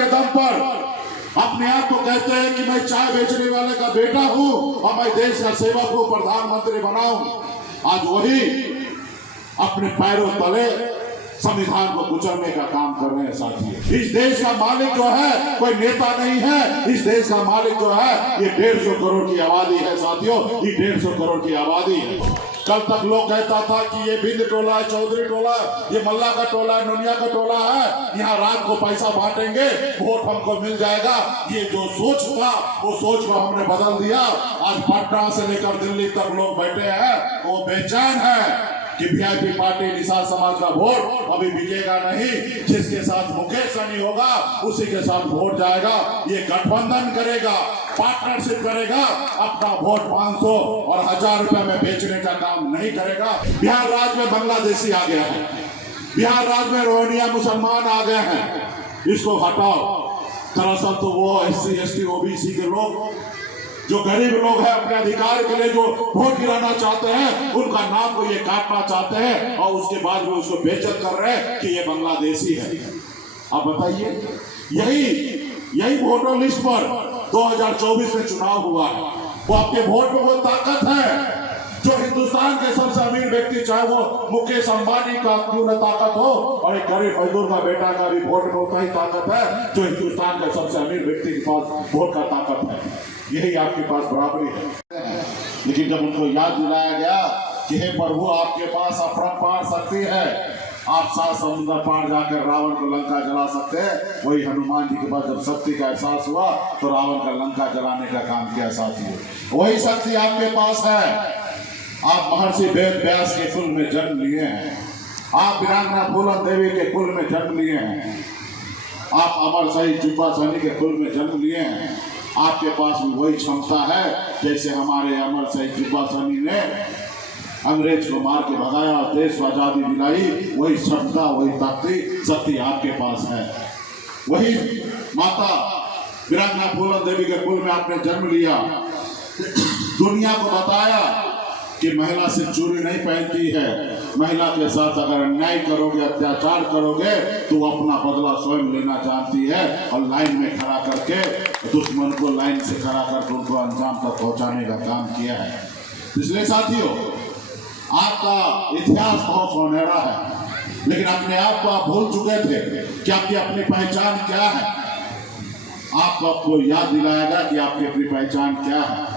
के दम पर अपने आप को कहते हैं कि मैं चाय बेचने वाले का बेटा हूं और मैं देश का सेवक हूं, प्रधानमंत्री बनाऊं। आज वही अपने पैरों तले संविधान को कुचलने का काम कर रहे हैं साथियों। इस देश का मालिक जो है कोई नेता नहीं है, इस देश का मालिक जो है ये 150 करोड़ की आबादी है साथियों, ये 150 करोड़ की आबादी है। कल तक लोग कहता था कि ये बिंद टोला है, चौधरी टोला, ये मल्ला का टोला है, नोनिया का टोला है, यहाँ रात को पैसा बांटेंगे, वोट हमको मिल जाएगा। ये जो सोच था वो सोच को हमने बदल दिया। आज पटना से लेकर दिल्ली तक लोग बैठे हैं, वो बेचैन है कि वीआईपी पार्टी निषाद समाज का वोट अभी बिकेगा नहीं। जिसके साथ मुकेश सहनी होगा उसी के साथ वोट जाएगा। ये गठबंधन करेगा, पार्टनरशिप करेगा, अपना वोट 500 और 1000 रुपए में बेचने का काम नहीं करेगा। बिहार राज्य में बांग्लादेशी आ गया है, बिहार राज्य में रोहिंग्या मुसलमान आ गए हैं, इसको हटाओ। दरअसल तो वो SC ST OBC के लोग जो गरीब लोग हैं अपने अधिकार के लिए जो वोट गिराना चाहते हैं, उनका नाम को ये काटना चाहते हैं और उसके बाद वो उसको बेइज्जत कर रहे हैं कि ये बांग्लादेशी है। आप बताइए, यही वोटर लिस्ट पर 2024 में चुनाव हुआ है। वो आपके वोट में वो ताकत है जो हिंदुस्तान के सबसे अमीर व्यक्ति, चाहे वो मुकेश अंबानी का क्यों न ताकत हो, और एक गरीब मजदूर का बेटा का भी वोट में उतना ही ताकत है जो हिंदुस्तान के सबसे अमीर व्यक्ति के पास वोट का ताकत है। यही आपके पास बराबरी है। लेकिन जब उनको याद दिलाया गया कि हे प्रभु आपके पास अपरंपार शक्ति है, आप 7 समुद्र पार जाकर रावण को लंका जला सकते हैं, वही हनुमान जी के पास जब शक्ति का एहसास हुआ तो रावण का लंका जलाने का काम किया साथियों। वही शक्ति आपके पास है। आप महर्षि वेद व्यास के कुल में जन्म लिए हैं, आप वीरांगना फूलन देवी के कुल में जन्म लिए हैं, आप अमर शहीद जुब्बा सहनी के कुल में जन्म लिए हैं। आपके पास भी वही क्षमता है जैसे हमारे अमर शहीद जुब्बा सहनी ने अंग्रेज को मार के भगाया और देश को आजादी दिलाई। वही क्षमता, वही ताकत शक्ति आपके पास है। वही माता वीरांगना फूलन देवी के कुल में आपने जन्म लिया, दुनिया को बताया कि महिला से चूड़ी नहीं पहनती है, महिला के साथ अगर अन्याय करोगे, अत्याचार करोगे तो वो अपना बदला स्वयं लेना जानती है और लाइन में खड़ा करके दुश्मन को लाइन से खड़ा करके उनको अंजाम तक पहुंचाने का काम किया है। इसलिए साथियों, आपका इतिहास बहुत सुनहरा है, लेकिन अपने आप को आप भूल चुके थे कि आपकी अपनी पहचान क्या है। आपको याद दिलाएगा कि आपकी अपनी पहचान क्या है।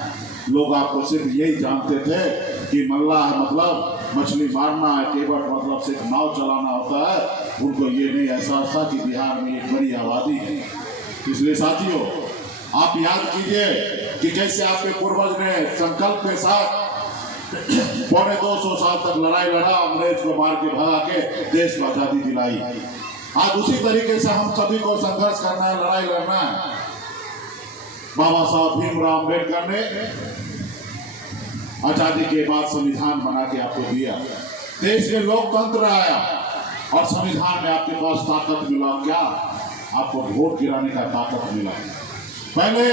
लोग आपको सिर्फ यही जानते थे कि मल्लाह मतलब मछली मारना है, केवट मतलब सिर्फ नाव चलाना होता है। उनको ये नहीं एहसास था कि बिहार में एक बड़ी आबादी है। इसलिए साथियों, आप याद कीजिए कि कैसे आपके पूर्वज ने संकल्प के साथ 250 साल तक लड़ाई लड़ा, अंग्रेज को मार के भगा के देश को आजादी दिलाई। आज उसी तरीके से हम सभी को संघर्ष करना है, लड़ाई लड़ना है। बाबा साहब भीमराव अम्बेडकर ने आजादी के बाद संविधान बना के आपको दिया, देश में लोकतंत्र आया और संविधान में आपके पास ताकत मिला। क्या? आपको वोट गिराने का ताकत मिला। पहले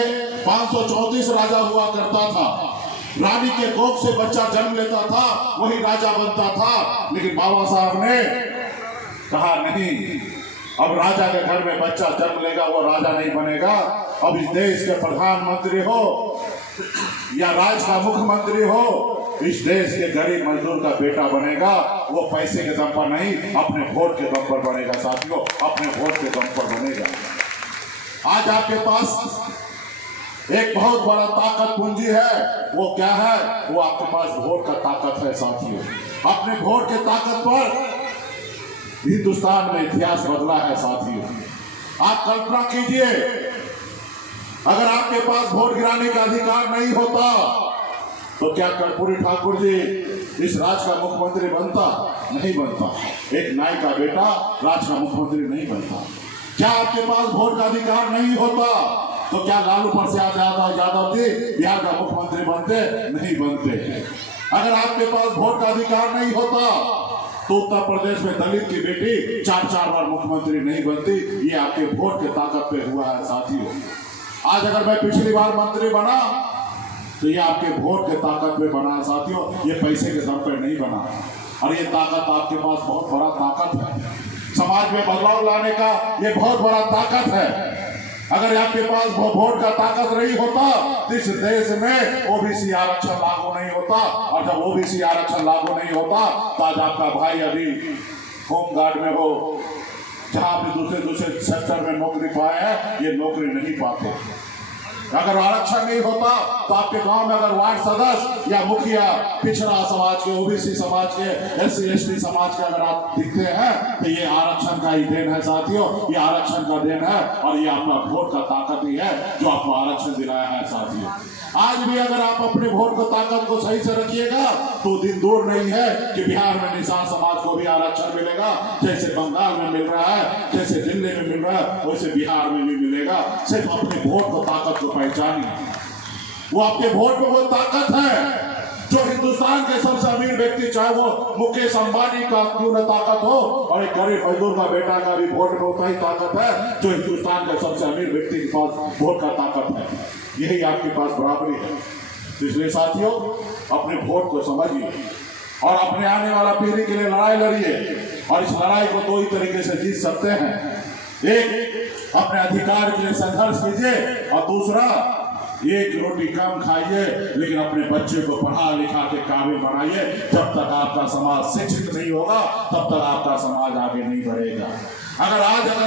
534 राजा हुआ करता था, रानी के कोख से बच्चा जन्म लेता था, वही राजा बनता था। लेकिन बाबा साहब ने कहा नहीं, अब राजा के घर में बच्चा जन्म लेगा वो राजा नहीं बनेगा। अब इस देश के प्रधानमंत्री हो या राज्य का मुख्यमंत्री हो, इस देश के गरीब मजदूर का बेटा बनेगा। वो पैसे के दम पर नहीं, अपने वोट के दम पर बनेगा साथियों, अपने वोट के दम पर बनेगा। आज आपके पास एक बहुत बड़ा ताकत पूंजी है। वो क्या है? वो आपके पास वोट का ताकत है साथियों। अपने वोट के ताकत पर हिंदुस्तान में इतिहास बदला है साथियों। आप कल्पना कीजिए, अगर आपके पास वोट गिराने का अधिकार नहीं होता तो क्या कर्पूरी ठाकुर जी इस राज्य का मुख्यमंत्री बनता? नहीं बनता। एक नाई का बेटा राज्य का मुख्यमंत्री नहीं बनता। क्या आपके पास वोट का अधिकार नहीं होता तो क्या लालू प्रसाद यादव जी बिहार का मुख्यमंत्री बनते? नहीं बनते। अगर आपके पास वोट का अधिकार नहीं होता तो उत्तर प्रदेश में दलित की बेटी 4 बार मुख्यमंत्री नहीं बनती। ये आपके वोट के ताकत पे हुआ है साथियों। आज अगर मैं पिछली बार मंत्री बना तो ये आपके वोट के ताकत पे बना है साथियों, ये पैसे के दम पे नहीं बना। और ये ताकत आपके पास बहुत बड़ा ताकत है, समाज में बदलाव लाने का ये बहुत बड़ा ताकत है। अगर आपके पास वोट का ताकत नहीं होता तो इस देश में ओबीसी आरक्षण लागू नहीं होता, और जब ओबीसी आरक्षण लागू नहीं होता तो आज आपका भाई अभी होमगार्ड में हो, जहां भी दूसरे सेक्टर में नौकरी पाए हैं, ये नौकरी नहीं पाते। अगर आरक्षण नहीं होता तो आपके गांव में अगर वार्ड सदस्य या मुखिया पिछड़ा समाज के, ओबीसी समाज के, SC ST समाज के अगर आप दिखते हैं तो ये आरक्षण का ही देन है साथियों, ये आरक्षण का देन है, और ये आपका वोट का ताकत ही है जो आपको आरक्षण दिलाया है साथियों। आज भी अगर आप अपने वोट को ताकत को सही से रखिएगा तो दिन दूर नहीं है कि बिहार में निषाद समाज को भी आरक्षण मिलेगा, जैसे बंगाल में मिल रहा है, जैसे दिल्ली में मिल रहा है, वैसे बिहार में भी मिलेगा। सिर्फ अपने वोट को ताकत को पहचानिए, वो आपके वोट में वो ताकत है जो हिंदुस्तान के सबसे अमीर व्यक्ति, चाहे वो मुकेश अंबानी का क्यों न ताकत हो, और एक गरीब मजदूर का बेटा का भी वोट में उतना ही ताकत है जो हिंदुस्तान के सबसे अमीर व्यक्ति के पास वोट का ताकत है। यही आपके पास बराबरी है। इसलिए साथियों, अपने वोट को समझिए और अपने आने वाला पीढ़ी के लिए लड़ाई लड़िए, और इस लड़ाई को दो ही तरीके से जीत सकते हैं। एक, अपने अधिकार के लिए संघर्ष कीजिए, और दूसरा, एक रोटी कम खाइए लेकिन अपने बच्चे को पढ़ा लिखा के काबिल बनाइए। जब तक आपका समाज शिक्षित नहीं होगा तब तक आपका समाज आगे नहीं बढ़ेगा। अगर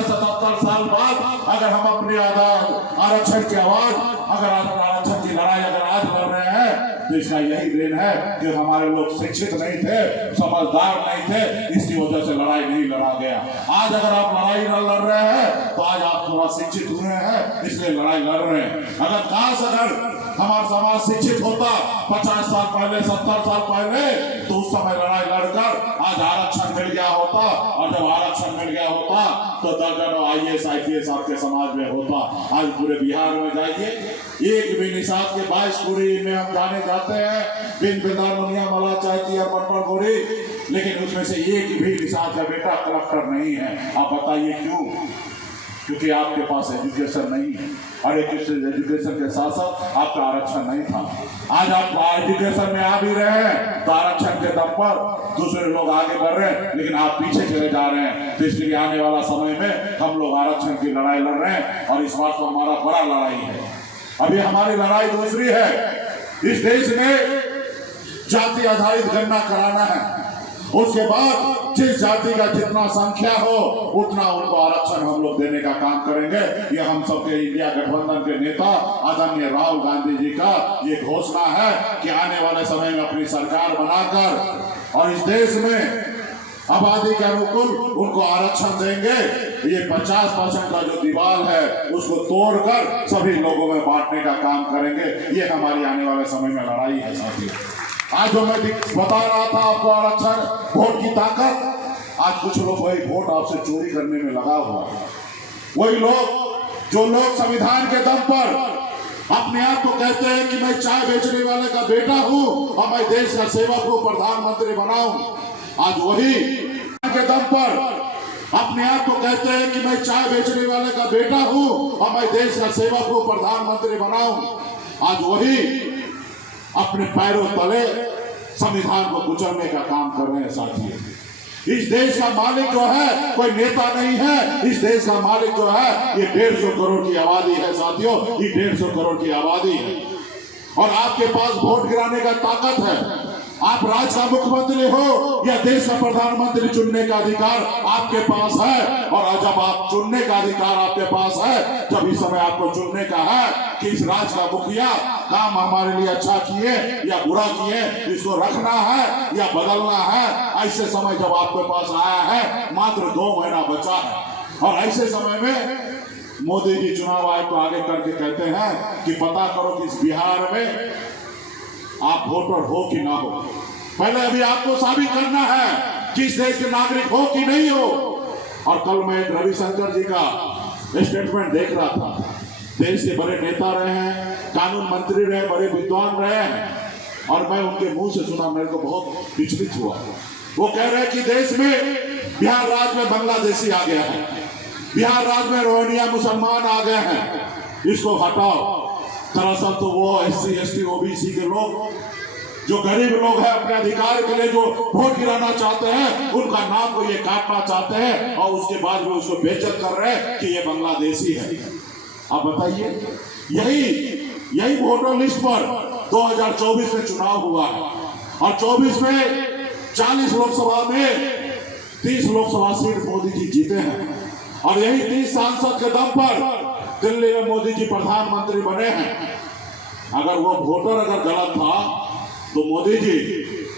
77 साल बाद अगर हम अपने आरक्षण की आवाज, अगर आरक्षण की लड़ाई अगर आज लड़ रहे हैं तो इसका यही देन है कि हमारे लोग शिक्षित नहीं थे, समझदार नहीं थे, इसकी वजह से लड़ाई नहीं लड़ा गया। आज अगर आप लड़ाई न लड़ रहे हैं तो आज आप थोड़ा शिक्षित हुए हैं, इसलिए लड़ाई लड़ रहे हैं। अगर हमारा समाज शिक्षित होता 50 साल पहले, 70 साल पहले, तो उस समय लड़ाई लड़कर आज आरक्षण मिल गया होता, और जब आरक्षण मिल गया होता तो दर्जनों IAS IPS आपके समाज में होता। आज पूरे बिहार में जाइए, एक भी निषाद के 22 कुड़ी में हम जाने जाते हैं, बिन बिंदार मुनिया मला चाहती है पटपट गोरी, लेकिन उसमें से एक भी निषाद का बेटा कलेक्टर नहीं है। आप बताइए क्यों? क्योंकि आपके पास एजुकेशन नहीं है, और एजुकेशन के साथ साथ आपका आरक्षण नहीं था। आज आप एजुकेशन में आ भी रहे हैं तो आरक्षण के दम पर दूसरे लोग आगे बढ़ रहे हैं, लेकिन आप पीछे चले जा रहे हैं। तो इसलिए आने वाला समय में हम लोग आरक्षण की लड़ाई लड़ रहे हैं, और इस बार तो हमारा बड़ा लड़ाई है। अभी हमारी लड़ाई दूसरी है, इस देश में जाति आधारित गणना कराना है। उसके बाद जिस जाति का जितना संख्या हो उतना उनको आरक्षण हम लोग देने का काम करेंगे। ये हम सबके इंडिया गठबंधन के नेता आदरणीय राहुल गांधी जी का ये घोषणा है कि आने वाले समय में अपनी सरकार बनाकर और इस देश में आबादी के अनुकूल उनको आरक्षण देंगे। ये 50% का जो दीवार है उसको तोड़कर सभी लोगों में बांटने का काम करेंगे। ये हमारी आने वाले समय में लड़ाई है साथियों। आज जो मैं बता रहा था आपको आरक्षण, वोट की ताकत, आज कुछ लोग वही वोट आपसे चोरी करने में लगा हुआ है। वही लोग जो लोग संविधान के दम पर अपने आप को कहते हैं कि मैं चाय बेचने वाले का बेटा हूं और मैं देश का सेवक हूं, प्रधानमंत्री बनाऊं, आज वही के दम पर अपने आप को कहते हैं कि मैं चाय बेचने वाले का बेटा हूं और मैं देश का सेवक हूं, प्रधानमंत्री बनाऊं, आज वही अपने पैरों तले संविधान को कुचलने का काम कर रहे हैं साथियों। इस देश का मालिक जो है कोई नेता नहीं है, इस देश का मालिक जो है ये 150 करोड़ की आबादी है साथियों, ये 150 करोड़ की आबादी है, और आपके पास वोट गिराने का ताकत है। आप राज्य का मुख्यमंत्री हो या देश का प्रधानमंत्री चुनने का अधिकार आपके पास है, और जब आप चुनने का अधिकार आपके पास है, जब इस समय आपको चुनने का है कि इस राज्य का मुखिया काम हमारे लिए अच्छा किए या बुरा किए, इसको रखना है या बदलना है, ऐसे समय जब आपके पास आया है, मात्र 2 महीना बचा है, और ऐसे समय में मोदी जी चुनाव आयोग को आगे करके कहते हैं कि पता करो कि इस बिहार में आप वोटर हो कि ना हो। पहले अभी आपको साबित करना है कि इस देश के नागरिक हो कि नहीं हो। और कल मैं रविशंकर जी का स्टेटमेंट देख रहा था, देश के बड़े नेता रहे हैं, कानून मंत्री रहे, बड़े विद्वान रहे हैं, और मैं उनके मुंह से सुना, मेरे को बहुत विचलित हुआ। वो कह रहे हैं कि देश में बिहार राज्य में बांग्लादेशी आ गया है, बिहार राज्य में रोहिंग्या मुसलमान आ गए हैं, इसको हटाओ। दरअसल तो वो SC ST OBC के लोग जो गरीब लोग हैं, अपने अधिकार के लिए जो वोट गिराना चाहते हैं, उनका नाम को ये काटना चाहते हैं, और उसके बाद भी उसको बेइज्जत कर रहे हैं कि ये बांग्लादेशी है। आप बताइए, यही वोटर लिस्ट पर 2024 में चुनाव हुआ है और 24 में 40 लोकसभा में 30 लोकसभा सीट मोदी जी जीते हैं और यही 30 सांसद के दम पर दिल्ली में मोदी जी प्रधानमंत्री बने हैं। अगर वो वोटर अगर गलत था तो मोदी जी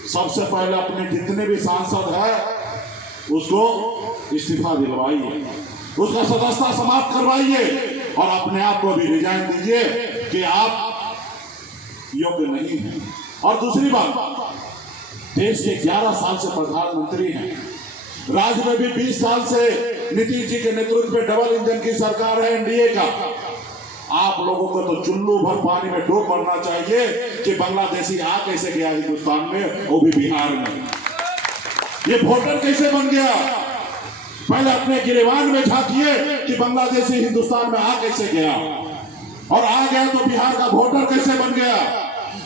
सबसे पहले अपने जितने भी सांसद हैं उसको इस्तीफा दिलवाइए, उसका सदस्यता समाप्त करवाइए और अपने आप को भी रिजाइन दीजिए कि आप योग्य नहीं हैं। और दूसरी बात, देश के 11 साल से प्रधानमंत्री हैं, राज्य में भी 20 साल से नीतीश जी के नेतृत्व में डबल इंजन की सरकार है एनडीए का। आप लोगों को तो चुल्लू भर पानी में डूब मरना चाहिए कि बांग्लादेशी आ कैसे गया हिंदुस्तान में, वो भी बिहार में। ये वोटर कैसे बन गया, पहले अपने गिरेबान में झांकिए कि बांग्लादेशी हिंदुस्तान में आ कैसे गया, और आ गया तो बिहार का वोटर कैसे बन गया।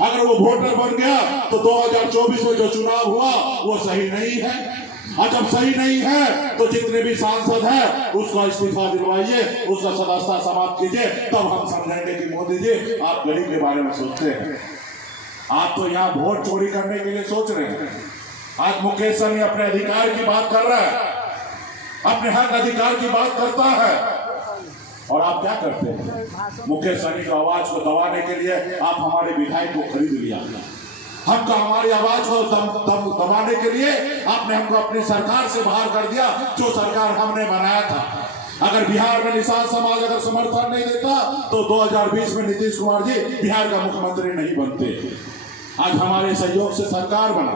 अगर वो वोटर बन गया तो 2024 में जो चुनाव हुआ वो सही नहीं है, और जब सही नहीं है तो जितने भी सांसद हैं उसका इस्तीफा दिलवाइए, उसका सदस्यता समाप्त कीजिए, तब हम समझेंगे कि मोदी जी आप गरीब के बारे में सोचते हैं। आप तो यहाँ वोट चोरी करने के लिए सोच रहे हैं। आज मुकेश सहनी अपने अधिकार की बात कर रहा है, अपने हक अधिकार की बात करता है, और आप क्या करते हैं? मुकेश सहनी की आवाज को दबाने के लिए आप हमारे विधायक को खरीद लिया, हमको हमारी आवाज को दबाने के लिए आपने हमको अपनी सरकार से बाहर कर दिया, जो सरकार हमने बनाया था। अगर बिहार में निषाद समाज अगर समर्थन नहीं देता तो 2020 में नीतीश कुमार जी बिहार का मुख्यमंत्री नहीं बनते। आज हमारे सहयोग से सरकार बना,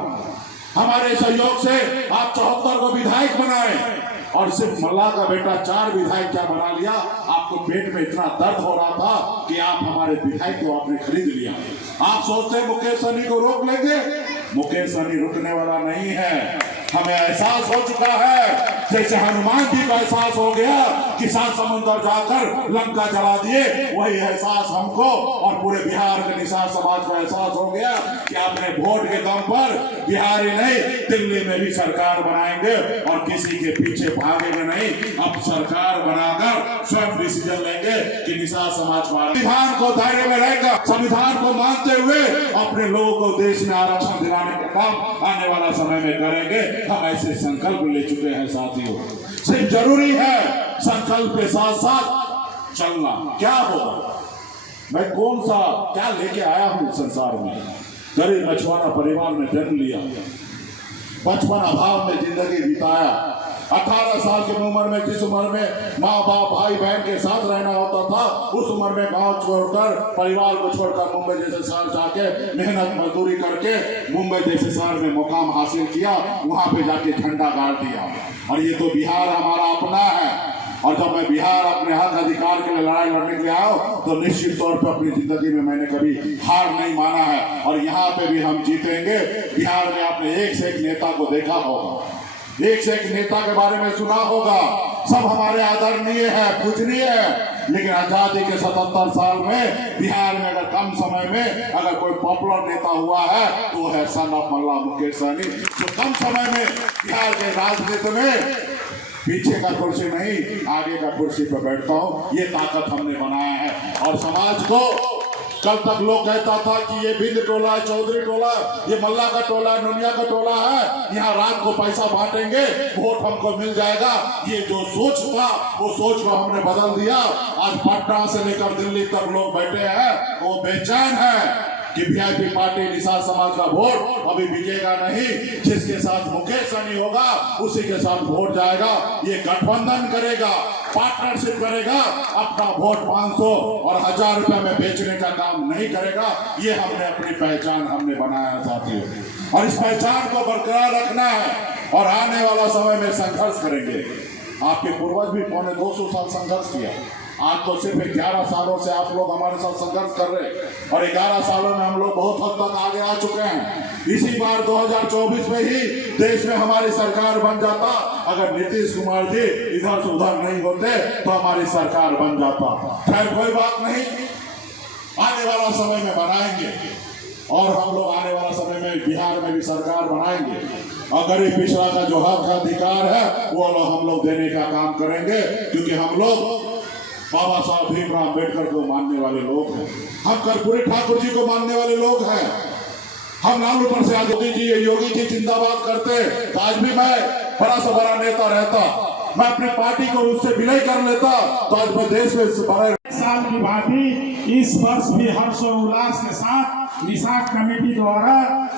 हमारे सहयोग से आप 74 को विधायक बनाए, और सिर्फ मल्ला का बेटा 4 विधायक क्या बना लिया। आपको पेट में इतना दर्द हो रहा था कि आप हमारे विधायक को आपने खरीद लिया। आप सोचते हैं मुकेश सहनी को रोक लेंगे, मुकेश सहनी रुकने वाला नहीं है। हमें एहसास हो चुका है, जैसे हनुमान जी का एहसास हो गया कि 7 समुद्र जाकर लंका जला दिए, वही एहसास हमको और पूरे बिहार के निषाद समाज का एहसास हो गया कि अपने वोट के दम पर बिहार ही नहीं दिल्ली में भी सरकार बनाएंगे और किसी के पीछे भागेंगे नहीं। अब सरकार बनाकर स्वयं डिसीजन लेंगे कि निषाद समाज संविधान को दायरे में रहेगा, संविधान को मानते हुए अपने लोगों को देश में आरक्षण दिलाने का काम आने वाला समय में करेंगे। हम ऐसे संकल्प ले चुके हैं साथियों। सिर्फ जरूरी है संकल्प के साथ साथ चलना। क्या होगा, मैं कौन सा क्या लेके आया हूं संसार में। गरीब मछुआरा परिवार में जन्म लिया, बचपन अभाव में जिंदगी बिताया, 18 साल की उम्र में जिस उम्र में माँ बाप भाई बहन के साथ रहना होता था, उस उम्र में गांव छोड़कर परिवार को छोड़कर मुंबई जैसे शहर जाके मेहनत मजदूरी करके मुंबई जैसे शहर में मुकाम हासिल किया, वहां पे जाके झंडा गाड़ दिया। और ये तो बिहार हमारा अपना है, और जब मैं बिहार अपने हक अधिकार के लिए लड़ाई लड़ने के लिए आया तो निश्चित तौर पर अपनी जिंदगी में मैंने कभी हार नहीं माना है, और यहाँ पे भी हम जीतेंगे। बिहार में आपने एक से एक नेता को देखा होगा, एक से एक नेता के बारे में सुना होगा, सब हमारे आदरणीय है, पूजनीय है। लेकिन आजादी के 77 साल में बिहार में अगर कम समय में अगर कोई पॉपुलर नेता हुआ है तो वो है सन ऑफ मल्ला मुकेश सहनी, जो कम समय में बिहार के राजनीति में पीछे का कुर्सी नहीं आगे का कुर्सी पर बैठता हूँ। ये ताकत हमने बनाया है। और समाज को कल तक लोग कहता था कि ये बिंद टोला है, चौधरी टोला, ये मल्ला का टोला है, नुनिया का टोला है, यहाँ रात को पैसा बांटेंगे, वोट हमको मिल जाएगा। ये जो सोच था वो सोच को हमने बदल दिया। आज पटना से लेकर दिल्ली तक लोग बैठे हैं, वो बेचैन है कि वीआईपी पार्टी निषाद समाज का वोट अभी बिकेगा नहीं। जिसके साथ मुकेश सहनी होगा उसी के साथ वोट जाएगा। ये गठबंधन करेगा, पार्टनरशिप करेगा, अपना वोट 500 और 1000 रुपए में बेचने का काम नहीं करेगा। ये हमने अपनी पहचान हमने बनाया साथियों, और इस पहचान को बरकरार रखना है और आने वाला समय में संघर्ष करेंगे। आपके पूर्वज भी 250 साल संघर्ष किया, आज तो सिर्फ 11 सालों से आप लोग हमारे साथ संघर्ष कर रहे हैं, और 11 सालों में हम लोग बहुत हद तक आगे आ चुके हैं। इसी बार 2024 में ही देश में हमारी सरकार बन जाता। अगर नीतीश कुमार जी इधर से उधर नहीं होते तो हमारी सरकार बन जाता। खैर कोई बात नहीं, आने वाला समय में बनाएंगे, और हम लोग आने वाला समय में बिहार में भी सरकार बनाएंगे, और गरीब पिछड़ा का जो हक अधिकार है वो हम लोग देने का काम करेंगे। क्योंकि हम लोग बाबा साहब भीमराव अम्बेडकर को मानने वाले लोग हैं, हम कर्पूरी ठाकुर जी को मानने वाले लोग हैं, हम लालू प्रसाद योगी जी जिंदाबाद करते तो आज भी मैं बड़ा से बड़ा नेता रहता, मैं अपनी पार्टी को उससे विलय कर लेता तो आज मैं देश में बड़े साल की भांति इस वर्ष भी हर्षोल्लास के साथ निशाक कमेटी द्वारा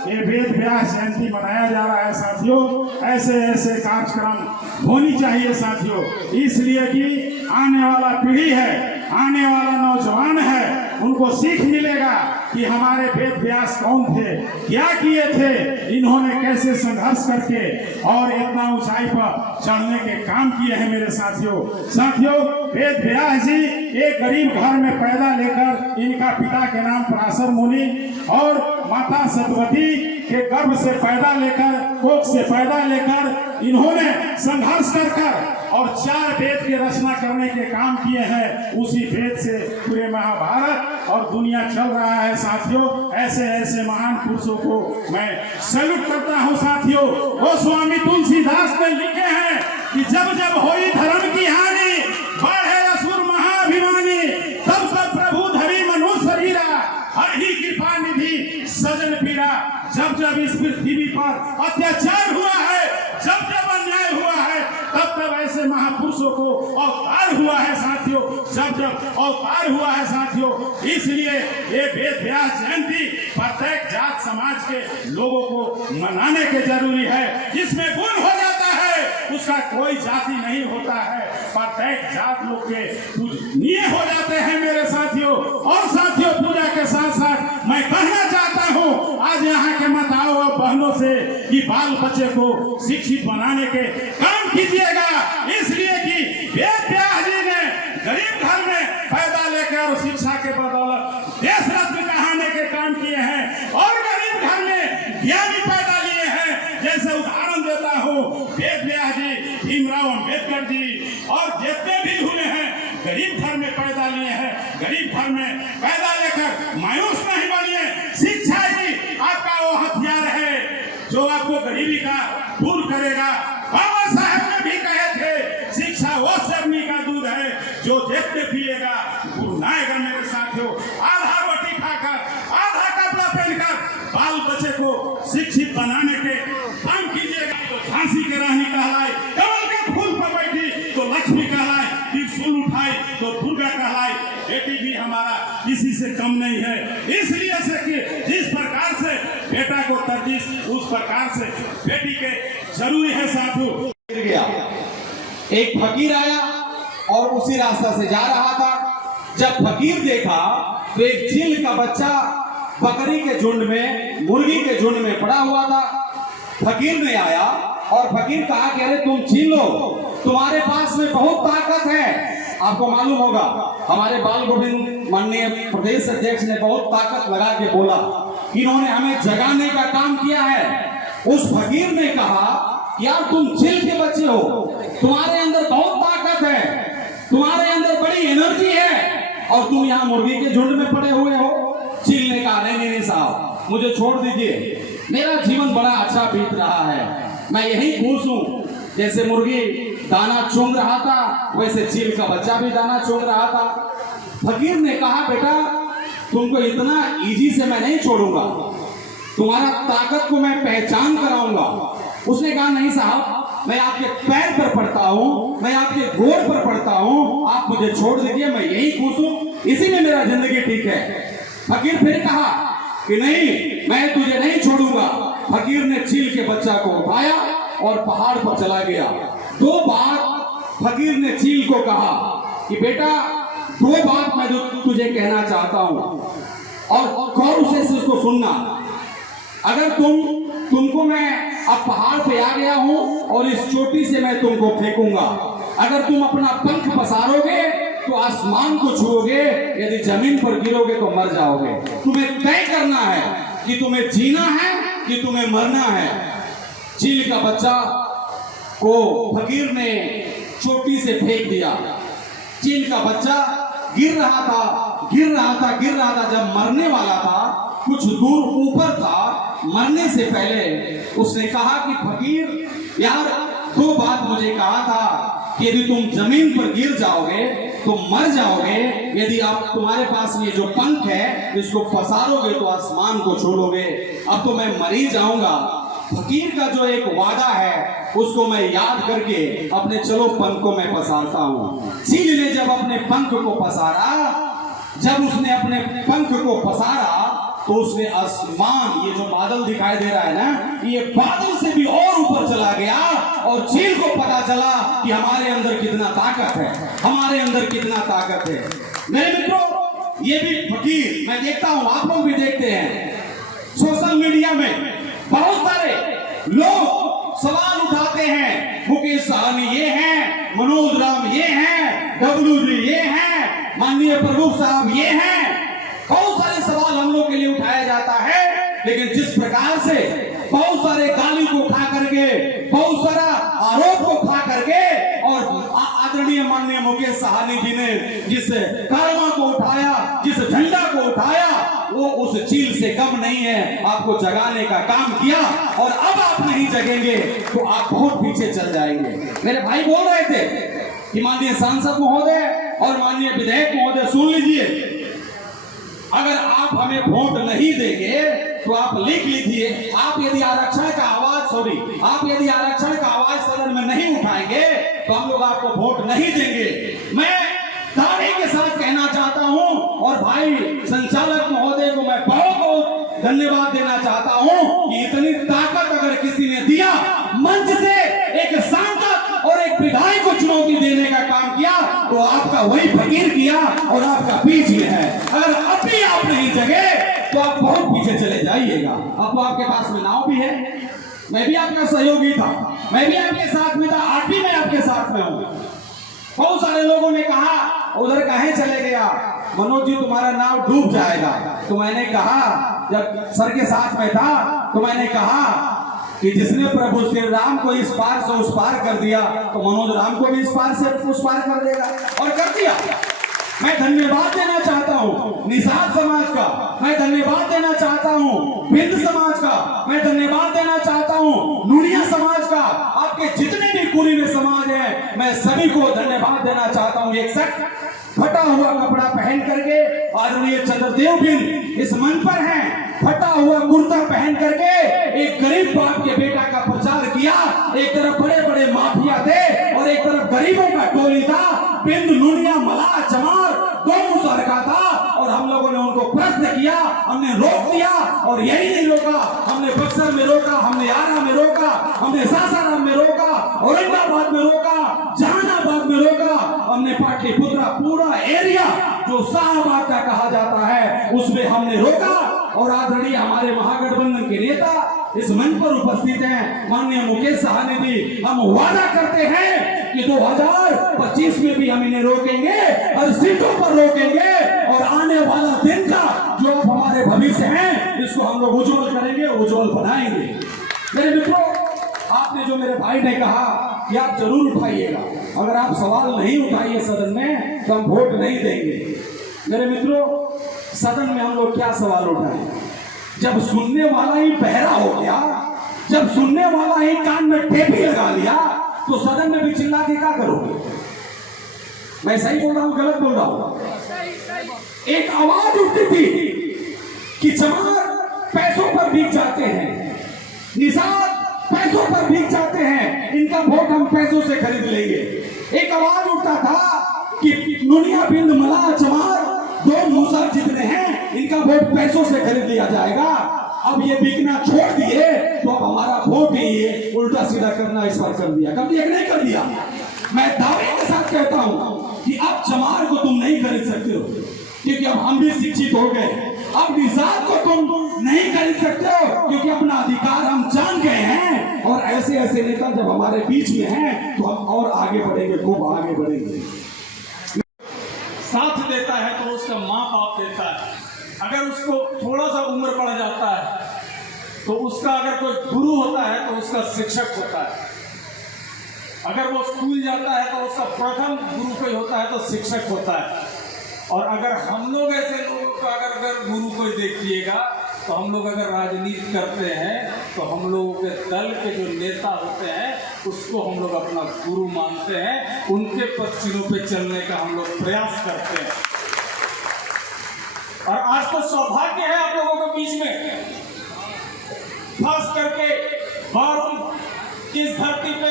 ये वेद व्यास जयंती मनाया जा रहा है साथियों। ऐसे ऐसे कार्यक्रम होनी चाहिए साथियों, इसलिए कि आने वाला पीढ़ी है, आने वाला नौजवान है, उनको सीख मिलेगा कि हमारे वेद व्यास कौन थे, क्या किए थे, इन्होंने कैसे संघर्ष करके और इतना ऊंचाई पर चढ़ने के काम किए हैं। मेरे साथियों वेद व्यास जी एक गरीब घर में पैदा लेकर, इनका पिता के नाम पराशर मुनि और माता सतवती के गर्भ से पैदा लेकर, कोख से पैदा लेकर इन्होंने संघर्ष कर और 4 वेद की रचना करने के काम किए हैं। उसी वेद से पूरे महाभारत और दुनिया चल रहा है साथियों। ऐसे ऐसे महान पुरुषों को मैं सैल्यूट करता हूं साथियों। वो स्वामी तुलसीदास ने लिखे हैं कि जब जब होई धर्म की हानि, बढ़े असुर महाभिमानी, तब तब प्रभु धरी मनुष्य शरीरा, हर ही कृपा निधि सजन पीरा। जब जब इस पृथ्वी पर अत्याचार हुआ है, जब जब अन्याय हुआ है, तब तब ऐसे महापुरुषों को अवतार हुआ है साथियों, जब जब अवतार हुआ है साथियों। इसलिए ये वेद व्यास जयंती प्रत्येक जात समाज के लोगों को मनाने के जरूरी है। जिसमें गुण हो जाता है उसका कोई जाति नहीं होता है, प्रत्येक जात लोग के पूजनीय हो जाते हैं मेरे साथियों। और साथियों पूजा के साथ साथ मैं कहना चाहता हूँ आज यहाँ के माताओं और बहनों से कि बाल बच्चे को शिक्षित बनाने के काम कीजिएगा, इसलिए कि वेद व्यास जी ने गरीब घर में पैदा लेकर शिक्षा के बदौलत देश रत्न कहाने के काम किए हैं और गरीब घर में ज्ञानी पैदा लिए हैं। जैसे उदाहरण देता हूँ, वेद व्यास जी, भीमराव अम्बेडकर जी और जितने भी हुए हैं गरीब घर में पैदा लिए हैं। गरीब घर में पैदा लेकर मायूस नहीं बनिए। शिक्षा ही आपका वो हथियार है जो आपको गरीबी का दूर करेगा। बाबा साहब ने भी कहे थे शिक्षा वो सरनी का दूध है जो देखते पिएगा गुरनाएगा। मेरे साथियों आधा रोटी खाकर, आधा कपड़ा पहनकर बाल बच्चे को शिक्षित बनाने के काम कीजिएगा। तो झांसी के रानी कहलाई, कमल के फूल पर बैठी तो लक्ष्मी कहलाई, त्रिशूल उठाई तो दुर्गा कहलाई। बेटी भी हमारा किसी से कम नहीं है, इसलिए से कि जिस प्रकार से बेटा को तरजीह उस प्रकार से बेटी के जरूरी है साथियों। गया एक फकीर आया और उसी रास्ता से जा रहा था। जब फकीर देखा तो एक चील का बच्चा बकरी के झुंड में, मुर्गी के झुंड में पड़ा हुआ था। फकीर ने आया और फकीर कहा कि अरे तुम चील हो, तुम्हारे पास में बहुत ताकत है। आपको मालूम होगा हमारे बाल गोविंद माननीय प्रदेश अध्यक्ष ने बहुत ताकत लगा के बोला, इन्होंने हमें जगाने का काम किया है। उस फकीर ने कहा यार तुम चील के बच्चे हो, तुम्हारे अंदर बहुत ताकत है, तुम्हारे अंदर बड़ी एनर्जी है और तुम यहाँ मुर्गी के झुंड में पड़े हुए हो। चील ने कहा नहीं साहब मुझे छोड़ दीजिए, मेरा जीवन बड़ा अच्छा बीत रहा है, मैं यही खुश हूँ। जैसे मुर्गी दाना चुंग रहा था वैसे चील का बच्चा भी दाना चुंग रहा था। फकीर ने कहा बेटा तुमको इतना इजी से मैं नहीं छोड़ूंगा, तुम्हारा ताकत को मैं पहचान कराऊंगा। उसने कहा नहीं साहब मैं आपके पैर पर पड़ता हूँ, मैं आपके गोड़ पर पड़ता हूँ, आप मुझे छोड़ दीजिए, मैं यही खुश हूँ, इसी में मेरा जिंदगी ठीक है। फकीर फिर कहा कि नहीं मैं तुझे नहीं छोड़ूंगा। फकीर ने चील के बच्चा को उठाया और पहाड़ पर चला गया। 2 बार फकीर ने चील को कहा कि बेटा 2 बात मैं तुझे कहना चाहता हूं और गौर से उसको सुनना। अगर तुमको मैं अब पहाड़ पे आ गया हूं और इस चोटी से मैं तुमको फेंकूंगा, अगर तुम अपना पंख पसारोगे तो आसमान को छुओगे, यदि जमीन पर गिरोगे तो मर जाओगे। तुम्हें तय करना है कि तुम्हें जीना है कि तुम्हें मरना है। चील का बच्चा को फकीर ने चोटी से फेंक दिया। चील का बच्चा गिर रहा था। जब मरने वाला था, कुछ दूर ऊपर था, मरने से पहले उसने कहा कि फकीर यार 2 बात मुझे कहा था कि यदि तुम जमीन पर गिर जाओगे तुम मर जाओगे यदि आप तुम्हारे पास ये जो पंख है इसको पसारोगे तो आसमान को छोड़ोगे। अब तो मैं मर ही जाऊंगा। फकीर का जो एक वादा है उसको मैं याद करके अपने चलो पंख को मैं पसारता हूँ। चील ने जब अपने पंख को पसारा, जब उसने अपने पंख को पसारा तो उसने आसमान, ये जो बादल दिखाई दे रहा है ना, ये बादल से भी और ऊपर चला गया और चील को पता चला कि हमारे अंदर कितना ताकत है, हमारे अंदर कितना ताकत है। मेरे मित्रों, ये भी फकीर मैं देखता हूं, आप लोग भी देखते हैं सोशल मीडिया में बहुत सारे लोग सवाल उठाते हैं। मुकेश सहनी ये हैं, मनोज राम ये हैं, डब्लू जी ये हैं, माननीय प्रमुख साहब ये हैं। बहुत सारे सवाल हम लोग के लिए उठाया जाता है, लेकिन जिस प्रकार से बहुत सारे गाली को खा करके, बहुत सारा आरोप को खा करके और आदरणीय माननीय मुकेश सहनी जी ने जिस कर्मा को उठाया, जिस झंडा को उठाया, वो उस चील से कम नहीं है। आपको जगाने का काम किया और अब आप नहीं जगेंगे तो आप बहुत पीछे चल जाएंगे। मेरे भाई बोल रहे थे कि माननीय सांसद महोदय और माननीय विधायक महोदय सुन लीजिए, अगर आप हमें वोट नहीं देंगे तो आप लिख लीजिए, आप यदि आरक्षण का आवाज सदन में नहीं उठाएंगे तो हम लोग आपको वोट नहीं देंगे। मैं दावे के साथ कहना चाहता हूं और भाई संचालक महोदय को मैं बहुत बहुत धन्यवाद देना चाहता हूं कि इतनी ताकत अगर किसी ने दिया, मंच से एक सांसद और एक विधायक को चुनौती देने का काम किया तो आपका वही फकीर किया और आपका बीच में है। अगर अब भी आप नहीं जगे तो आप बहुत पीछे चले जाइएगा। अब तो आपके पास में नाव भी है, मैं भी आपका सहयोगी था, मैं भी आपके साथ में था, आज भी मैं आपके साथ में हूं। बहुत सारे लोगों ने कहा उधर काहे चले गया मनोज जी, तुम्हारा नाव डूब जाएगा। तो मैंने कहा, जब सर के साथ में था तो मैंने कहा कि जिसने प्रभु श्री राम को इस पार से उस पार कर दिया तो मनोज राम को भी इस पार से उस पार कर देगा, और कर दिया। मैं धन्यवाद देना चाहता हूँ निषाद समाज का, मैं धन्यवाद देना चाहता हूँ बिंद समाज का, मैं धन्यवाद देना चाहता हूँ नुनिया समाज का, आपके जितने भी कुलीन समाज हैं मैं सभी को धन्यवाद देना चाहता हूँ। एक साथ फटा हुआ कपड़ा पहन करके आदरणीय चंद्रदेव बिंद इस मंच पर हैं, फटा हुआ कुर्ता पहन करके एक गरीब बाप के बेटा का प्रचार किया। एक तरफ बड़े बड़े माफिया थे और एक तरफ गरीबों का टोली था। बिंद, नुनिया, मलाह, चमार दोनों सरका था और हम लोगों ने उनको प्रश्न किया, हमने रोक दिया। और यही नहीं रोका, हमने बक्सर में रोका, हमने आरा में रोका, हमने सासाराम में रोका, औरंगाबाद में रोका, जहानाबाद में रोका, हमने पाटलिपुत्रा पूरा एरिया जो शाहबाद का कहा जाता है उसमें हमने रोका। और आदरणीय हमारे महागठबंधन के नेता इस मंच पर उपस्थित हैं, माननीय मुकेश सहनी जी, हम वादा करते हैं कि 2025 में भी हम इन्हें रोकेंगे और सीटों पर रोकेंगे और आने वाला दिन का जो अब हमारे भविष्य हैं इसको हम लोग उज्जवल करेंगे, उज्जवल बनाएंगे। मेरे मित्रों, आपने जो मेरे भाई ने कहा कि आप जरूर उठाइएगा, अगर आप सवाल नहीं उठाइए सदन में तो हम वोट नहीं देंगे। मेरे मित्रों, सदन में हम लोग क्या सवाल उठाएं? जब सुनने वाला ही बहरा हो गया, जब सुनने वाला ही कान में टेपी लगा लिया तो सदन में भी चिल्ला के क्या करोगे? मैं सही बोल रहा हूं, गलत बोल रहा हूं? एक आवाज उठती थी कि चमार पैसों पर बिक जाते हैं, निषाद पैसों पर बिक जाते हैं, इनका वोट हम पैसों से खरीद लेंगे। एक आवाज उठता था कि नुनिया, बिंद, मलाह, चमार दो मूसर जितने हैं इनका वोट पैसों से खरीद लिया जाएगा। अब ये बिकना छोड़ दिए तो अब हमारा वोट ही उल्टा सीधा करना इस पर कर दिया, कभी एक नहीं कर दिया। मैं दावे के साथ कहता हूं कि अब चमार को तुम नहीं खरीद सकते हो क्योंकि अब हम भी शिक्षित हो गए। अब निषाद को तुम नहीं खरीद सकते हो क्योंकि अपना अधिकार हम जान गए हैं। और ऐसे ऐसे नेता जब हमारे बीच में हैं तो हम और आगे बढ़ेंगे, खूब आगे बढ़ेंगे। साथ देता है तो उसका माँ बाप देता है। अगर उसको थोड़ा सा उम्र बढ़ जाता है तो उसका अगर कोई गुरु होता है तो उसका शिक्षक होता है। अगर वो स्कूल जाता है तो उसका प्रथम गुरु कोई होता है तो शिक्षक होता है। और अगर हम लोग ऐसे लोगों को अगर गुरु कोई देखिएगा तो हम लोग अगर राजनीति करते हैं तो हम लोगों के दल के जो नेता होते हैं उसको हम लोग अपना गुरु मानते हैं, उनके पथ चिन्हों पे चलने का हम लोग प्रयास करते हैं। और आज तो सौभाग्य है आप लोगों के बीच में, खास करके बारूद की इस धरती पे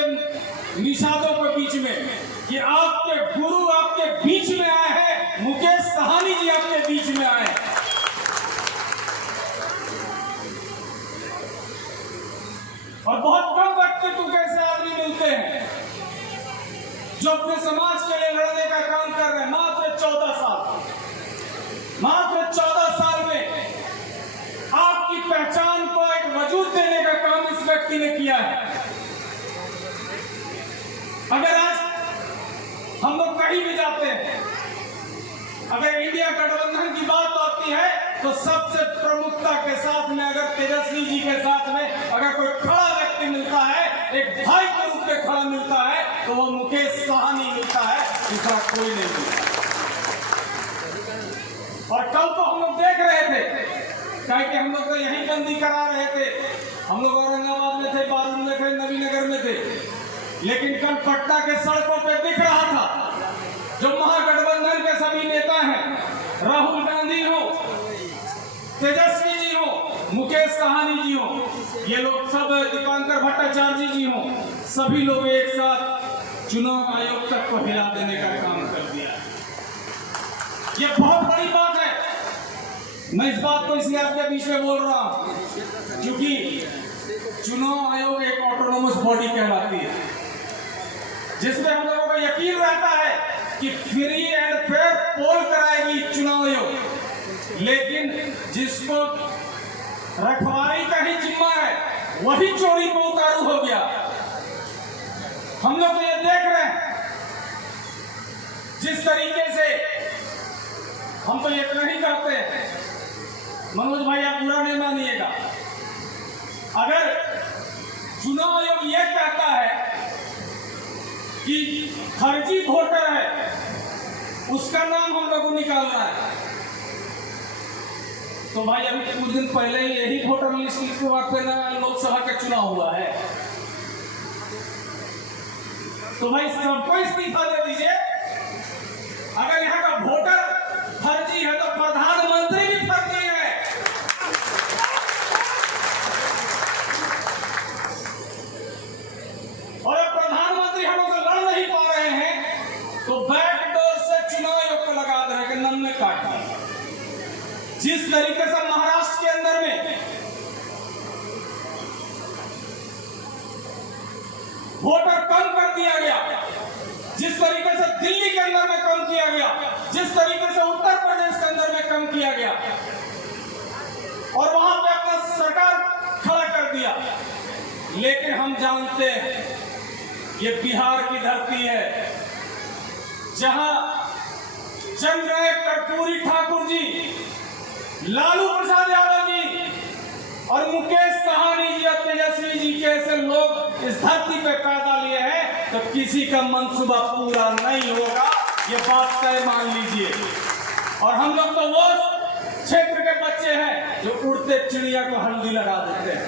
निषादों के बीच में, कि आपके गुरु आपके बीच में आए हैं। मुकेश साहनी जी आपके बीच में आए हैं। और बहुत कम व्यक्तित्व ऐसे आदमी मिलते हैं जो अपने समाज के लिए लड़ने का काम कर रहे हैं। मात्र 14 साल में आपकी पहचान को एक वजूद देने का काम इस व्यक्ति ने किया है। अगर आज हम लोग कहीं भी जाते हैं, अगर इंडिया गठबंधन की बात आती है तो सबसे प्रमुखता के साथ में अगर तेजस्वी जी के साथ में अगर कोई खड़ा व्यक्ति मिलता है, एक भाई के रूप में खड़ा मिलता है, तो वो मुकेश साहनी मिलता है, दूसरा कोई नहीं मिलता। और कल तो हम लोग देख रहे थे, कि हम लोग तो यहीं बंदी करा रहे थे, हम लोग औरंगाबाद में थे, बारूद में थे, नवीनगर में थे, लेकिन कल पटना के सड़कों पे दिख रहा था जो महागठबंधन के सभी नेता हैं, राहुल गांधी हो, तेजस्वी जी हो, मुकेश साहनी जी हो, ये लोग सब, दीपांकर भट्टाचार्य जी हो, सभी लोग एक साथ चुनाव आयोग तक को हिला देने का काम कर दिया। ये बहुत बड़ी बात है। मैं इस बात को इसलिए आपके बीच में बोल रहा हूं क्योंकि चुनाव आयोग एक ऑटोनोमस बॉडी कहलाती है, जिसमें हम लोगों को यकीन रहता है कि फ्री एंड फेयर पोल कराएगी चुनाव आयोग, लेकिन जिसको रखवाली का ही जिम्मा है वही चोरी को उतारू हो गया। हम लोग तो ये देख रहे हैं जिस तरीके से, हम तो ये नहीं करते, मनोज भाई आप बुरा नहीं मानिएगा, अगर चुनाव आयोग ये कहता है कि फर्जी वोटर है, उसका नाम हम लोग को निकालना है, तो भाई अभी कुछ दिन पहले यही वोटर लिस्ट के बाद लोकसभा का चुनाव हुआ है, तो भाई सबको इस्तीफा दे दीजिए। अगर यहाँ का वोटर फर्जी है तो प्रधानमंत्री भी फर्जी है। और अब प्रधानमंत्री हम लोग लड़ नहीं पा रहे हैं तो बैकडोर से चुनाव आयोग को लगा दे रहे, नन्हे काट दिया। जिस तरीके से महाराष्ट्र के अंदर में वोटर कम कर दिया गया, जिस तरीके से दिल्ली के अंदर में कम किया गया, जिस तरीके से उत्तर प्रदेश के अंदर में कम किया गया और वहां पे अपना सरकार खड़ा कर दिया, लेकिन हम जानते हैं ये बिहार की धरती है जहां जननायक कर्पूरी ठाकुर जी, लालू प्रसाद यादव जी और मुकेश साहनी जी और तेजस्वी जी जैसे लोग इस धरती पे पैदा लिए हैं, तो किसी का मंसूबा पूरा नहीं होगा, ये बात तय मान लीजिए। और हम लोग तो वो क्षेत्र के बच्चे हैं जो उड़ते चिड़िया को हल्दी लगा देते हैं।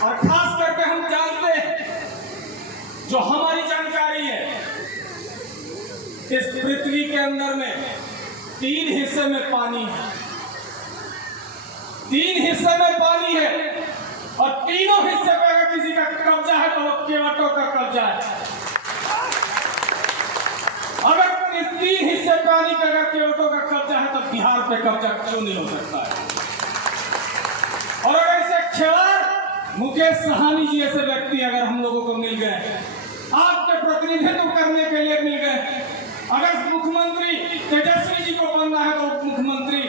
और खास करके हम जानते हैं, जो हमारी जानकारी है, इस पृथ्वी के अंदर में 3 हिस्से में पानी है, 3 हिस्से में पानी है, और तीनों हिस्से पे अगर किसी का कब्जा है तो वो केवटों का कब्जा है। अगर इस 3 हिस्से पानी पे अगर केवटों का कब्जा है तो बिहार पे कब्जा क्यों नहीं हो सकता है? और अगर ऐसे खिलाड़ मुकेश साहनी जी ऐसे व्यक्ति अगर हम लोगों को मिल गए, आपके प्रतिनिधित्व करने के लिए मिल गए, अगर मुख्यमंत्री तेजस्वी जी को बनना है तो मुख्यमंत्री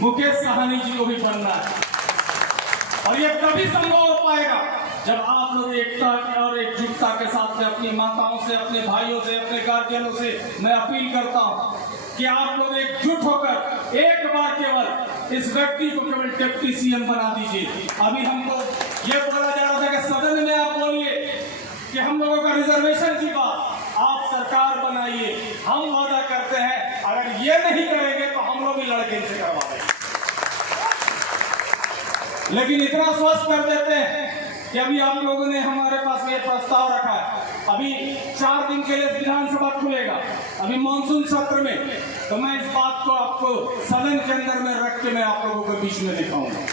मुकेश साहनी जी को भी बनना है। और ये तभी संभव हो पाएगा जब आप लोग एकता और एकजुटता के साथ में अपनी माताओं से, अपने भाइयों से, अपने गार्जियनों से मैं अपील करता हूं कि आप लोग एकजुट होकर एक बार केवल इस व्यक्ति को केवल डिप्टी सीएम बना दीजिए। अभी हमको ये बोला जा रहा था कि सदन में आप बोलिए कि हम लोगों का रिजर्वेशन की बात, आप सरकार बनाइए, हम वादा करते हैं अगर ये नहीं करेंगे तो हम लोग भी लड़के से करवा देंगे। लेकिन इतना स्वस्थ कर देते हैं कि अभी आप लोगों ने हमारे पास ये प्रस्ताव रखा है, अभी 4 दिन के लिए विधानसभा खुलेगा अभी मानसून सत्र में, तो मैं इस बात को आपको सदन के अंदर में रख के मैं आप लोगों के बीच में दिखाऊंगा,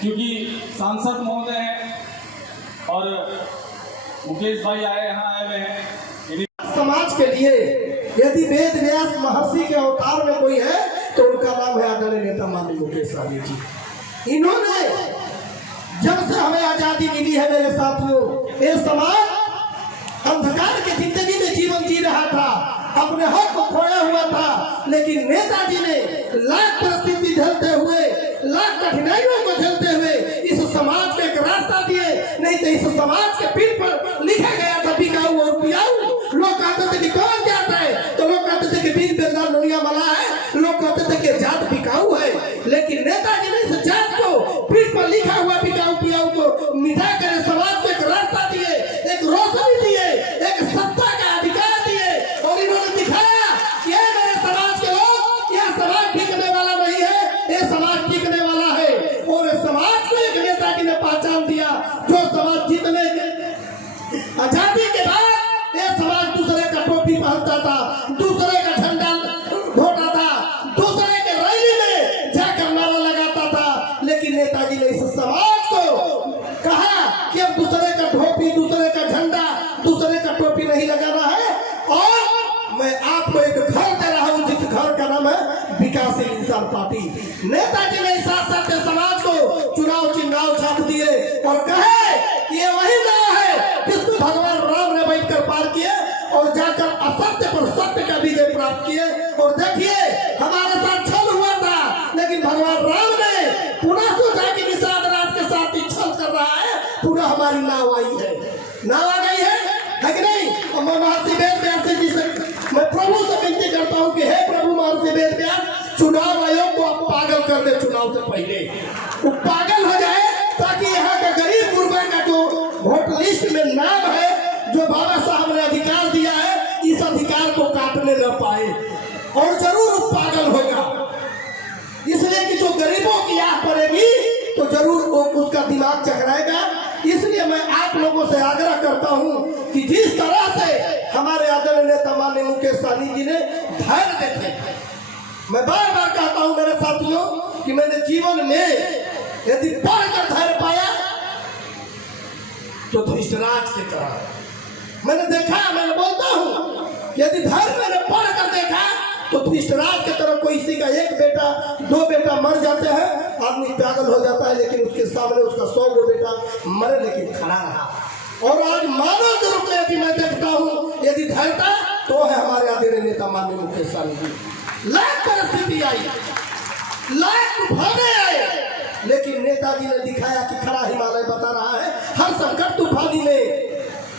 क्योंकि सांसद महोदय हैं और मुकेश भाई यहाँ आए हुए हैं। समाज के लिए यदि वेद व्यास महर्षि के अवतार में कोई है तो उनका नाम है आदरणीय नेता माननीय मुकेश सहनी जी। इन्होंने जब से हमें आजादी मिली है मेरे साथियों, ये समाज अंधकार की जिंदगी में जीवन जी रहा था, अपने हक को खोया हुआ था, लेकिन नेताजी ने लाख परिस्थिति झेलते हुए, लाख कठिनाइयों को झेलते हुए इस समाज को एक रास्ता दिए। नहीं तो इस समाज के पीठ पर लिखा गया था बिकाऊ और पियाऊ। लोग कहते थे कि कौन जाता है, तो लोग कहते थे कि बीन बेलदार दुनिया मला है, लोग कहते थे कि जात बिकाऊ है। लेकिन नेताजी ने इस जात को पीठ पर लिखा हुआ बिकाऊ पियाऊ को मिटा कर समाज को एक रास्ता दिए, एक रोशनी दिए, एक सत्ता का अधिकार दिए, और इन्होंने दिखाया कि ये मेरे समाज के लोग, यह समाज टिकने वाला नहीं है, ये समाज टिकने वाला है। और समाज को एक नेताजी ने पहचान दिया, जो समाज जीतने के आजादी के बाद ये समाज दूसरे का टोपी पहनता था, दूसरे का झंडा ढोता था, दूसरे के रैली में जाकर नारा लगाता था। लेकिन नेताजी ने इस समाज को कहा कि अब दूसरे का टोपी, दूसरे का झंडा, दूसरे का टोपी नहीं लगाना है, और मैं आपको एक घर दे रहा हूं जिस घर का नाम है विकासशील इंसान पार्टी। नेताजी ने साथ साथ समाज को चुनाव चिन्ह छाप दिए और कहे कि ये वही नाव है जिसको भगवान राम ने बैठकर पार किए और जाकर असत्य पर सत्य का विजय प्राप्त किए। और देखिए हमारे साथ छल हुआ था, लेकिन भगवान राम ने पुनः सोचा कि निषाद राज के साथ ही छल कर रहा है, पुनः हमारी नाव आई है, नाव आ गई है कि नहीं। और मैं महर्षि वेद व्यास जी से, मैं प्रभु से विनती करता हूँ कि हे प्रभु महर्षि वेद व्यास, चुनाव आयोग को आप पागल कर दे, चुनाव से पहले वो पागल हो जाए, ताकि यहाँ का गरीब गुरबा का जो वोट लिस्ट में नाम है, जो बाबा साहब ने अधिकार दिया है, इस अधिकार को काटने न पाए। और जरूर वो पागल होगा, इसलिए कि जो गरीबों की आह पड़ेगी तो जरूर वो उसका दिमाग चकराएगा। इसलिए मैं आप लोगों से आग्रह करता हूं कि जिस तरह से हमारे आदरणीय नेता माननीय मुकेश सहनी जी ने धैर्य देखे, मैं बार बार कहता हूं मेरे साथियों कि मैंने जीवन में यदि पढ़कर धैर्य पाया तो धृष्टराज की तरह मैंने देखा, मैंने बोलता हूं यदि धैर्य मैंने पढ़कर देखा तो धृष्टराज की तरह कोई किसी का एक बेटा, 2 बेटा मर जाते हैं, आदमी पागल हो जाता है, लेकिन उसके सामने उसका 100 गो बेटा मरे लेकिन खड़ा रहा। और आज मानव के रूप में यदि मैं देखता हूँ, यदि धैर्यता तो है हमारे आदरणीय नेता माननीय मुकेश सहनी जी। लाख परिस्थिति आई, लाख तूफाने आए, लेकिन नेताजी ने दिखाया कि खड़ा हिमालय बता रहा है। हर संकट तूफानी में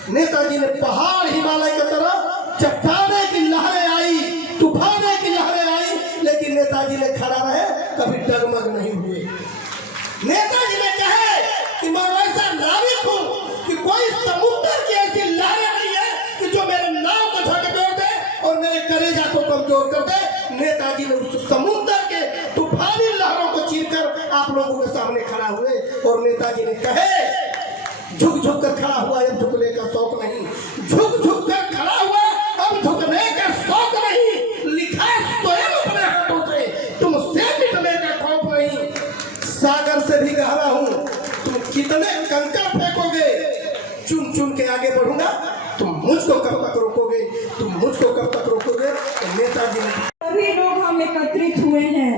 नेताजी ने पहाड़ हिमालय की तरफ, चट्टाने की लहरें आई, तूफाने की लहरें आई, लेकिन नेताजी ने खड़ा रहे, कभी डगमग नहीं हुए। नेताजी ने कहे कि मैं वैसा नाविक हूं कि कोई समुद्र की ऐसी लहरें नहीं है कि जो मेरे नाव को झकझोर दे और मेरे कलेजा को कमजोर कर दे। नेताजी ने उस समुद्र के तूफानी लहरों को चीरकर आप लोगों के सामने खड़ा हुए और नेताजी ने कहे झुक झुक कर खड़ा हुआ, अब झुकने का शौक नहीं, झुक झुक कर खड़ा हुआ, अब झुकने का शौक नहीं, लिखा स्वयं अपने हाथों से, तुमसे मिटने का खौफ नहीं। सागर से भी गहरा हूं, तुम कितने कंकड़ फेंकोगे, चुन चुन के आगे बढ़ूंगा, तुम मुझको कब तक रोकोगे, तुम मुझको कब तक रोकोगे। तो नेताजी ने सभी लोग हम एकत्रित हुए हैं।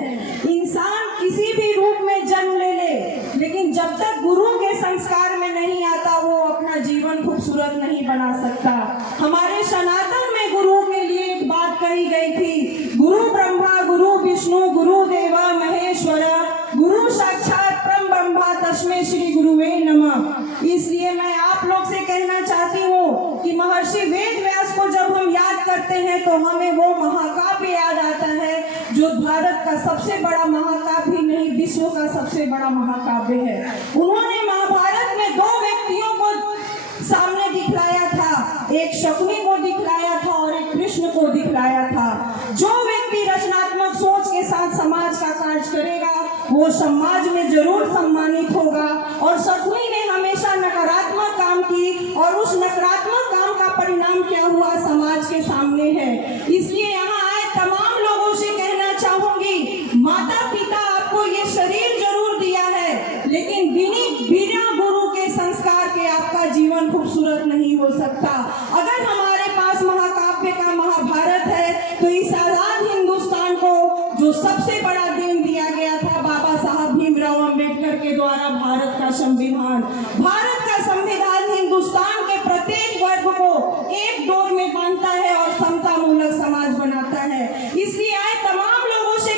इंसान किसी भी रूप में जन्म ले ले, लेकिन जब तक गुरु के संस्कार में नहीं आता वो अपना जीवन खूबसूरत नहीं बना सकता। हमारे सनातन में गुरु के लिए एक बात कही गई थी, गुरु ब्रह्मा गुरु विष्णु गुरु देवा महेश्वर गुरु साक्षात परम ब्रह्मा तस्मै श्री गुरुवे नमः। इसलिए मैं आप लोग से कहना चाहती हूँ कि महर्षि वेद व्यास को जब हम याद करते हैं तो हमें वो महाकाव्य याद आता है जो भारत का सबसे बड़ा महाकाव्य नहीं, विश्व का सबसे बड़ा महाकाव्य है। उन्होंने महाभारत में 2 व्यक्तियों को सामने दिखलाया था, एक शकुनी को दिखलाया था और एक कृष्ण को दिखलाया था। जो व्यक्ति रचनात्मक सोच के साथ वो समाज में जरूर सम्मानित होगा। और सतमी ने हमेशा नकारात्मक काम की और उस नकारात्मक काम का परिणाम क्या हुआ समाज के सामने है। इसलिए यहाँ आए तमाम लोगों से कहना चाहूंगी, माता पिता आपको ये शरीर जरूर दिया है, लेकिन बिना गुरु के संस्कार के आपका जीवन खूबसूरत नहीं हो सकता। अगर हमारे पास महाकाव्य का महाभारत है तो इस आजाद हिंदुस्तान को जो सबसे बड़ा देन दिया गया था बाबा साहब भीमराव अंबेडकर के द्वारा भारत का संविधान हिंदुस्तान के प्रत्येक वर्ग को एक डोर में बांधता है और समता मूलक समाज बनाता है। इसलिए आए तमाम लोगों से